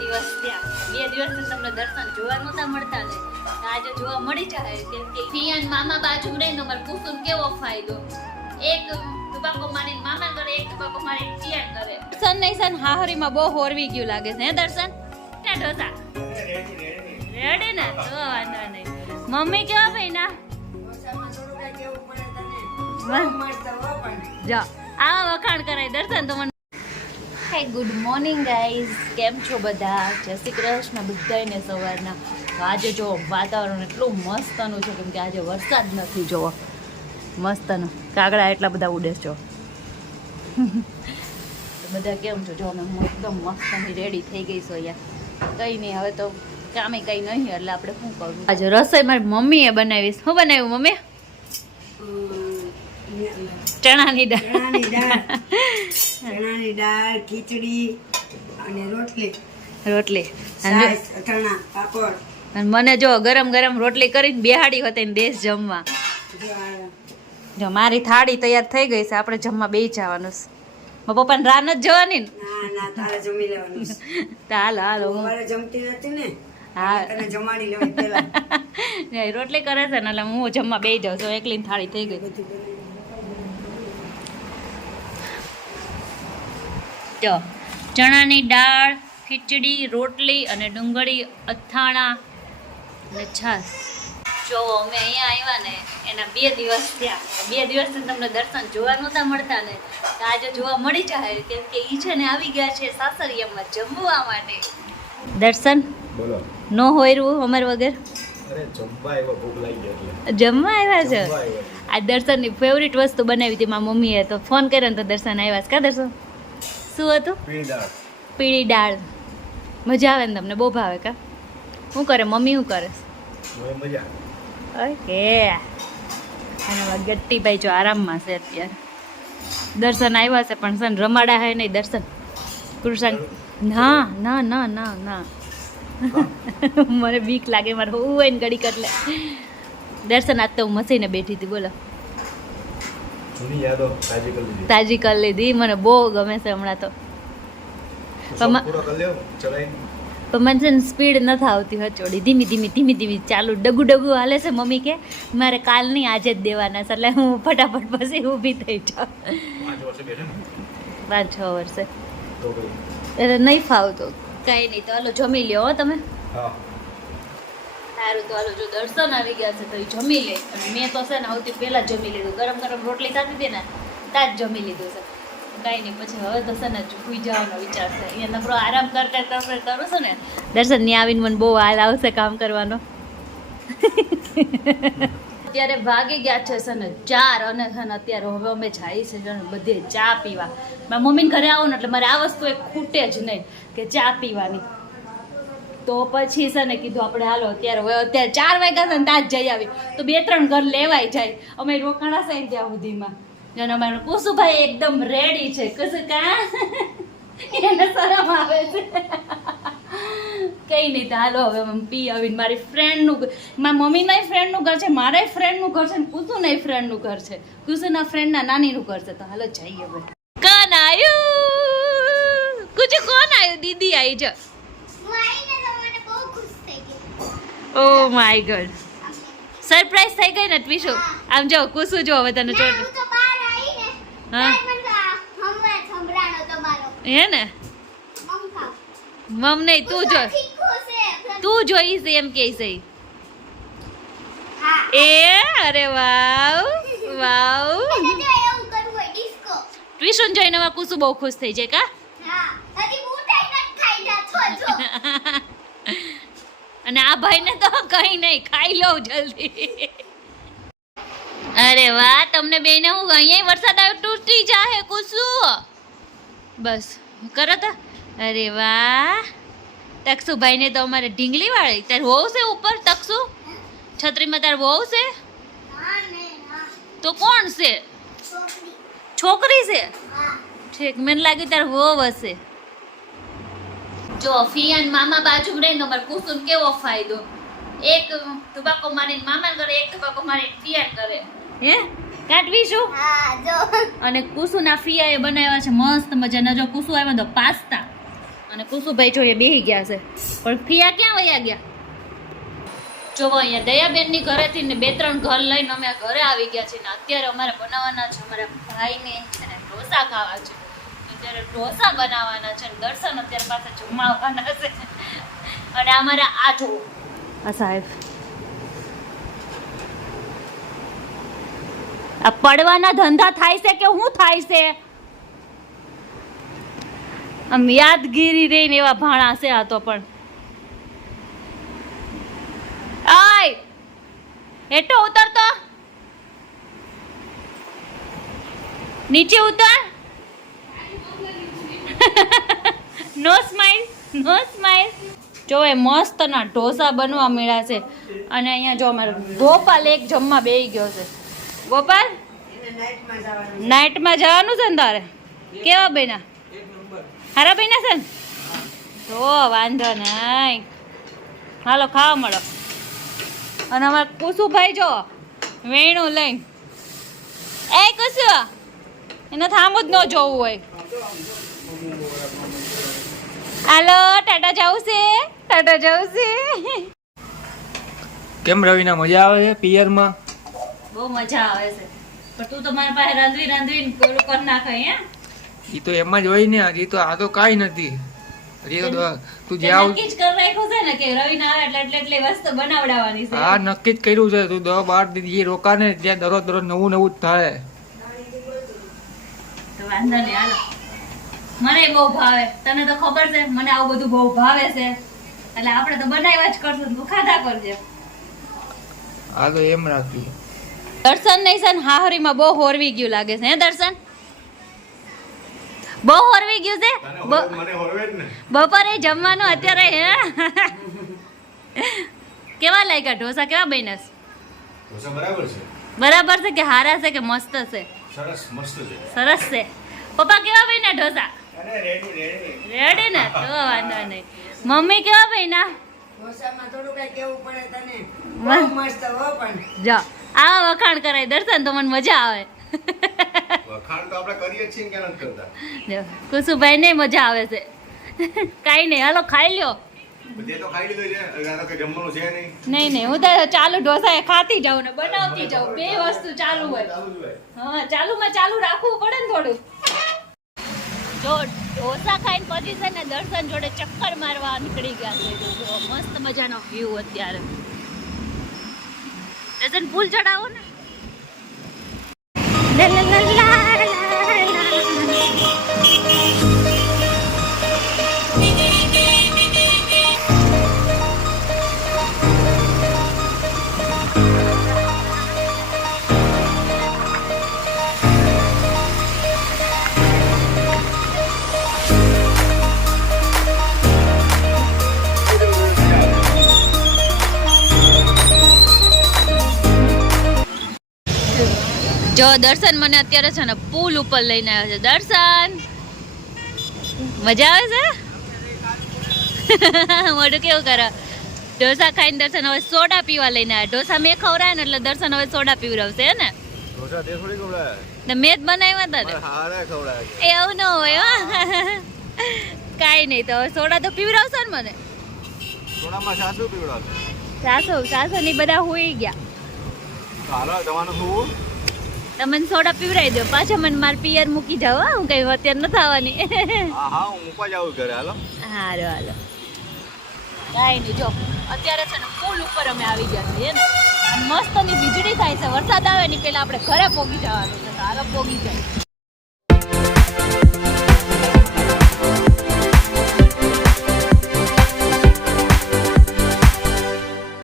દિવસ થયા. 2 દિવસથી તમને દર્શન જોવા નહોતા મળતા ને આજે જોવા મળી જાય. કેમ કે ફિયાન મામા બાજુ રહીને અમારે કુસુમ કેવો ફાયદો, એક તુબાકો મારીને મામા કરે, એક તુબાકો મારીને ફિયાન કરે. દર્શન નહીં સન હાહરીમાં બહુ હોરવી ગયું લાગે છે. હે દર્શન ક્યાં ઢોસા રેડી ને? તો વાંધો નહીં. મમ્મી કેવા ભાઈ ના જો આવા વખાણ કરાય દર્શન તો મને. હાય ગુડ મોર્નિંગ ગાઈઝ, કેમ છો બધા? જય શ્રી કૃષ્ણ બધાને સવારના. આજે જો વાતાવરણ એટલું મસ્તનું છે કેમ કે આજે વરસાદ નથી. જોવો મસ્તનું કાગડા એટલા બધા ઉડે છો. બધા કેમ છો? જો અમે એકદમ મસ્તની રેડી થઈ ગઈ છો અહીંયા. કંઈ નહીં, હવે તો કામે કંઈ નહીં એટલે આપણે શું કરવું. આજે રસોઈ મારી મમ્મીએ બનાવી. શું બનાવ્યું મમ્મી? ચણાની દાળ, ખીચડી અને રોટલી અથાણા, પાપડ. અને મને જો ગરમ ગરમ રોટલી કરીને બેહાડી હતી ને દેશ જમવા. જો મારી થાળી તૈયાર થઈ ગઈ છે, આપણે જમવા બેસી જવાનું છે. મારા પપ્પાને રાહ નથી જવાની ને? ના તારે જમી લેવાનું છે. હાલો મારે જમતી નથી ને. હા તને જમાડી લેવાની પહેલા. રોટલી કરે છે ને એટલે હું જમવા બેસી જાઉં છું. એકલીની થાળી થઈ ગઈ. જો ચણાની દાળ, ખીચડી, રોટલી અને ડુંગળી, અથાણા અને છાશ. જો અમે અહીંયા આવ્યા ને એના 2 દિવસ થયા. 2 દિવસથી તમને દર્શન જોવા નહોતા મળતા ને તો આજે જોવા મળી જાય. કેમ કે ઈ છે ને આવી ગયા છે સાસરિયામાં જમવા માટે. દર્શન બોલો નો હોયરું અમાર વગર અરે જમવા આવ્યા, ભૂખ લાગી ગઈ એટલે જમવા આવ્યા છે. જમવા આવ્યા. આ દર્શનની ફેવરિટ વસ્તુ બનાવી હતી મારી મમ્મીએ, તો ફોન કર્યો ને તો દર્શન આવ્યા છે. કા દર્શન શું હતું? પીળી દાળ. પીળી દાળ. મજા આવે ને તમને? બહુ ભાવે કા? શું કરે મમ્મી? શું કરે? મને મજા. ઓકે. અને ગટ્ટીભાઈ જો આરામમાં છે અત્યારે. દર્શન આવ્યા છે પણ સન રમાડા હે નહીં દર્શન. કૃષ્ણ ના ના ના ના ના મને બીક લાગે. મારે હું હોય ને ઘડીક એટલે દર્શન આજ તો હું મસીને બેઠી હતી. બોલો જૂની યાદો તાજી કરી દીધી. તાજી કરી લીધી. મને બહુ ગમે છે હમણાં તો. પૂરો કરી લ્યો ચડાઈને. પણ મને છે ને સ્પીડ નથી આવતી હચોડી. ધીમી ચાલુ ડગુ હાલે છે. મમ્મી કે મારે કાલ નહીં આજે જ દેવાના છે, એટલે હું ફટાફટ પછી ઊભી થઈ જાઉં. 5 વર્ષે બેઠે ને 5-6 વર્ષે તો કઈ. એટલે નહીં ફાવતો. કાંઈ નહીં, તો હાલો જમી લ્યો હો તમે. હા સારું, તો હાલો જો દર્શન આવી ગયા છે તો એ જમી લે. અને મેં તો છે ને સૌથી પહેલાં જમી લીધું. ગરમ રોટલી થતી હતી ને ત્યાં જ જમી લીધું છે. કાંઈ નહીં, પછી હવે તો છે ને સુઈ જવાનો વિચાર છે. અહીંયા નકરો આરામ કરતા કરું છું ને દર્શન ત્યાં આવીને મને બહુ હાલ આવશે કામ કરવાનો. અત્યારે ભાગી ગયા છે ને 4 અને છે ને અત્યારે હવે અમે જઈએ છીએ બધે ચા પીવા. મારા મમ્મીને ઘરે આવો ને એટલે મારે આ વસ્તુ એક ખૂટે જ નહીં કે ચા પીવાની. તો પછી છે ને કીધું આપણે હાલો અત્યારે 4 વાગ્યા છે ને ત્યાં જ જઈ આવી તો 2-3 ઘર લેવાય જાય. અમે રોકાણા છે ત્યાં સુધીમાં. અને અમારું કુસુભાઈ એકદમ રેડી છે. કુસુ કા એને શરમ આવે છે. કઈ નહીં, તો હાલો હવે પી આવીને મારી ફ્રેન્ડનું, મારી મમ્મીના ફ્રેન્ડનું ઘર છે, મારા ફ્રેન્ડનું ઘર છે, કુસુના ફ્રેન્ડનું ઘર છે, કુસુના ફ્રેન્ડના નાનીનું ઘર છે. તો હાલો જઈએ હવે. કોણ આવ્યું? કુછ કોણ આવ્યું? દીદી આવી છે. ઓ માય ગોડ, સરપ્રાઈઝ થઈ ગઈ ને ટ્વિશુ. આમ જો કુસુ જો હવે તને ચોટ. હા હે ને મમ નહીં, તું જોઈશ એમ કે છે. એ અરે વાવ ટ્વિશન જોઈને હવે કુસુ બહુ ખુશ થઈ જાય કા. અને આ ભાઈને તો કઈ નહીં, ખાઈ લઉં જલ્દી. અરે વાહ, તમને બેને હું અહીંયા વરસાદ આવ્યો તૂટી જાહે કુસુ. બસ કરો તો. અરે વાહ, તકસુભાઈને તો અમારે ઢીંગલી વાળી. તાર વહુ છે ઉપર? તકસુ છત્રીમાં તાર વહુ છે? તો કોણ છે? છોકરી છે? ઠીક, મને લાગ્યું તાર વહુ હશે. જો ફિયાન મામા બાજુ રહીને તો અમારે કુસુમ કેવો ફાયદો, એક તુબાકો મારીને મામા કરે, એક તુબાકો મારીને ફિયાન કરે. હે કાટવી શું? અને કુસુના ફિયાએ બનાવ્યા છે મસ્ત મજાના. જો કુસુ આવ્યા તો પાસ્તા અને કુસુભાઈ જોઈએ બેહી ગયા છે પણ પ્રિયા ક્યાં વયા ગયા? જોવો અહીંયા દયાબેનની ઘરેથી ને 2-3 ઘર લઈને અમે આ ઘરે આવી ગયા છીએ ને અત્યારે અમારે બનાવવાના છે અમારા ભાઈને છે ને ઢોસા ખાવા છે. અત્યારે ઢોસા બનાવવાના છે ને દર્શન અત્યારે પાસે જમાવવાના છે અને અમારા આ જુઓ આ સાહેબ આ પડવાના ધંધા થાય છે કે શું થાય છે? આમ યાદગીરી રહીને એવા ભાણા છે આ તો પણ. આય હેઠો ઉતર તો, નીચે ઉતર. નો સ્માઈલ, નો સ્માઈલ. જો એ મસ્ત ના ઢોસા બનવા મળ્યા છે અને અહીંયા જો અમારો ગોપાલ એક જમવા બેસી ગયો છે. ગોપાલ નાઇટમાં જવાનું છે ને તારે? કેવા બન્યા? હારા બન્યા છે ને? તો વાંધો નહીં, હાલો ખાવા મળો. અને અમારે કુસુભાઈ જો વેણું લઈને એ કુસુ એને થામ જ ન જોવું હોય. હાલો ટાટા જવું છે, ટાટા જવું છે. કેમ રવિના મજા આવે છે પિયરમાં? બહુ મજા આવે છે પણ તું તો મારા પાસે રાંધવીને કોલું કરી નાખે હે. એ તો એમ જ હોય ને, હજી તો આ તો કાંઈ નથી. હજી તો તું તે જ્યાં નક્કી જ કરી રાખ્યું છે ને કે રવિ ના આવે એટલે એટલે વસ્તુ બનાવડાવવાની છે. હા નક્કી જ કર્યું છે. તું 10-12 દી રોકા ને ત્યાં દરરોજ નવું નવું જ થાય. તો વાંધો નહીં હાલો. મને બહુ ભાવે, તને તો ખબર છે મને આવું બધું બહુ ભાવે છે એટલે આપણે તો બનાવ્યા જ કરશું. તું ખાધા કરજે. આ તો એમ રાખી. દર્શન નહીં છે ને હાહરીમાં બહુ હોરવી ગયું લાગે છે. હે દર્શન? બહુ હોરવી ગયું છે. મને હોરવે જ ને. બપોરે જમવાનું અત્યારે હે કેવા લાગ્યા ઢોસા? કેવા બન્યા છે? ઢોસા બરાબર છે. બરાબર છે કે હારા છે કે મસ્ત છે? સરસ મસ્ત છે. સરસ છે. પપ્પા કેવા બન્યા ઢોસા? અરે રેડી રેડી ને? તો વાંધો નહીં. મમ્મી કેવા બન્યા? ઢોસામાં થોડું કઈ કેવું પડે તને? બસ. બહુ મસ્ત હો પણ. જો આવા વખાણ કરાય દર્શન તો મને મજા આવે. વખાણ તો આપણે કરીએ જ છીએ ને, ક્યાં નથી કરતા. જો કુસુભાઈ ને મજા આવે છે. કાંઈ નહીં હાલો ખાઈ લ્યો. બધે તો ખાઈ લીધું છે, હવે આ તો કઈ જમવાનું છે નહીં. નહીં હું તો ચાલુ ઢોસા એ ખાતી જાઉં ને બનાવતી જાઉં. બે વસ્તુ ચાલુ હોય. ચાલુ જ હોય. હા ચાલુમાં ચાલુ રાખવું પડે ને થોડું. જો ઢોસા ખાઈને પછી છે ને દર્શન જોડે ચક્કર મારવા નીકળી ગયા છે. જો મસ્ત મજાનો વ્યૂ અત્યારે. દર્શન ફૂલ ચડાવો ને. લા લા લા લા લા લા. જો દર્શન મને અત્યારે છે ને પુલ ઉપર લઈને આવ્યો છે. દર્શન મજા આવે છે? મોઢું કેવું કરે? ઢોસા ખાઈને દર્શન હવે સોડા પીવા લઈને આવ્યા. ઢોસા મેં ખવડાય ને એટલે દર્શન હવે સોડા પીવડાવશે હે ને? ઢોસા તે થોડી ખવડાવે. ને મેં જ બનાવ્યા હતા ને. હારે ખવડાવે. એવું ન હોય હો. કાંઈ નહીં તો હવે સોડા તો પીવડાવશે ને મને. સોડામાં સાસુ પીવડાવે. સાસો ની બધા હોઈ ગયા. તો હાલો જવાનું શું? તમે સોડા પીવડાવી દો પાછા મને માર પિયર મૂકી જાવ. હું કઈ અત્યારે નથી આવવાની. હા હા હું મૂકવા જાઉં ઘરે. હાલો હારો હાલો. કાંઈ નહીં જો અત્યારે છે ને પુલ ઉપર અમે આવી ગયા છીએ ને મસ્તની વીજળી થાય છે. વરસાદ આવે ને પેલા આપણે ઘરે પોગી જવાનું છે. હાલો પોગી જાય.